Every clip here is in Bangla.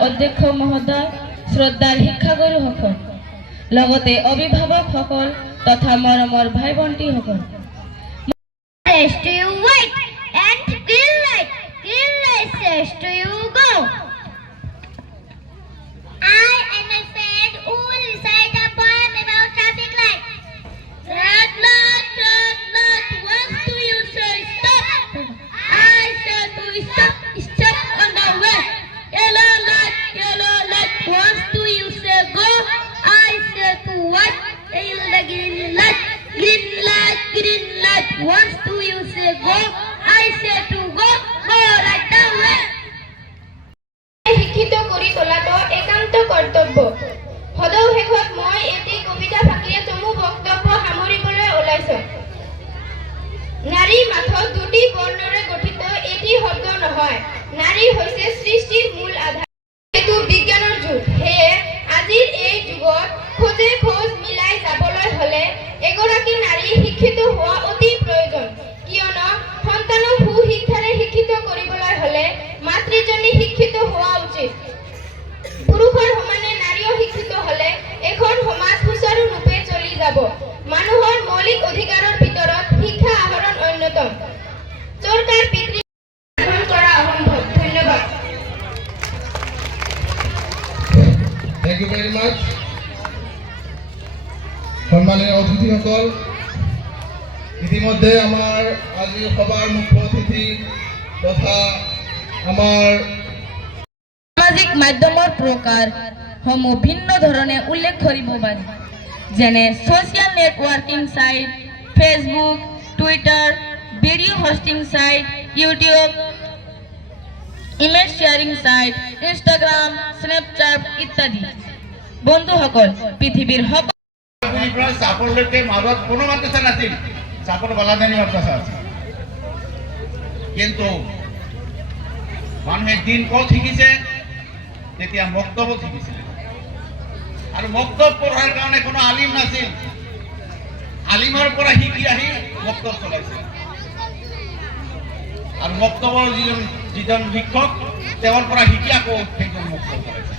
অধ্যক্ষ মহোদয় শ্ৰদ্ধাৰ শিক্ষাগুৰুসকল লগতে অভিভাৱকসকল তথা মৰমৰ ভাই ভন্টি ভণ্টীসকল নাৰী হৈছে সৃষ্টিৰ মূল আধাৰ। এইটো বিজ্ঞানৰ যুগ। সেয়ে আজিৰ এই যুগত খোজে খোজ মিলাই যাবলৈ হ'লে এগৰাকী নাৰী শিক্ষিত হোৱা অতি প্ৰয়োজন। কিয়নো সন্তানক সুশিক্ষাৰে শিক্ষিত কৰিবলৈ হ'লে মাতৃজনী শিক্ষিত হোৱা উচিত। থ্যাংক ইউ ভেরি মাচ সম্মানীয় অতিথিসকল, ইতিমধ্যে আমাৰ আজিৰ সভাৰ মুখ্য অতিথি তথা আমাৰ সামাজিক মাধ্যমৰ প্ৰকাৰসমূহ ভিন্ন ধৰণে উল্লেখ কৰিব পাৰি। যেনে social networking site Facebook Twitter video' hosting site YouTube image sharing site Instagram Snapchat ইত্যাদি। বন্ধুসকল পৃথিৱীৰ সকলো কোনো কিন্তু মানুহে দিন ক'ত তেতিয়া মক্তবত শিকিছিলে। আৰু মক্তব পঢ়াৰ কাৰণে কোনো আলিম নাছিল। আলিমৰ পৰা শিকি আহি মক্তব চলাইছিল আৰু মক্তবৰ যিজন যিজন শিক্ষক, তেওঁৰ পৰা শিকি আকৌ সেইজন মক্তব চলাইছিল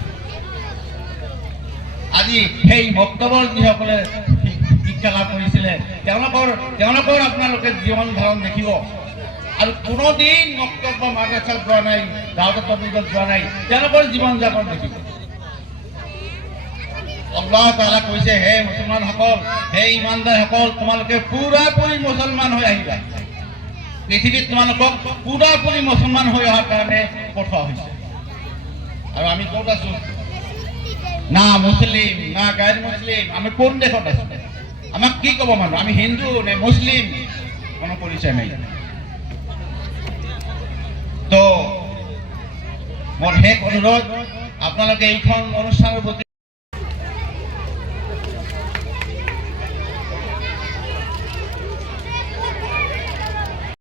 আজি সেই বক্তব্যৰ যিসকলে শিক্ষা লাভ কৰিছিলে, তেওঁলোকৰ তেওঁলোকৰ আপোনালোকে জীৱন ধাৰণ দেখিব। আৰু কোনোদিন মাদ্ৰাছাত যোৱা নাই গাঁৱত তবিজত যোৱা নাই, তেওঁলোকৰ যাপন দেখিব। আল্লাহ তালা কৈছে, হে মুছলমানসকল, হে ইমানদাৰসকল, তোমালোকে পুৰাপুৰি মুছলমান হৈ আহিবা। পৃথিৱীত তোমালোকক পুৰাপুৰি মুছলমান হৈ অহাৰ কাৰণে পঠোৱা হৈছে। আৰু আমি ক'ত আছো? না মুসলিম, না গায়ের মুসলিম, আমি কোন দেশত আছো? আমাক কি ক'ব মানুহ? আমি হিন্দু নে মুসলিম? কোনো পরিচয় নাই। তো, মোৰ শেষ অনুৰোধ, আপোনালোকে এইখন অনুষ্ঠানৰ প্ৰতি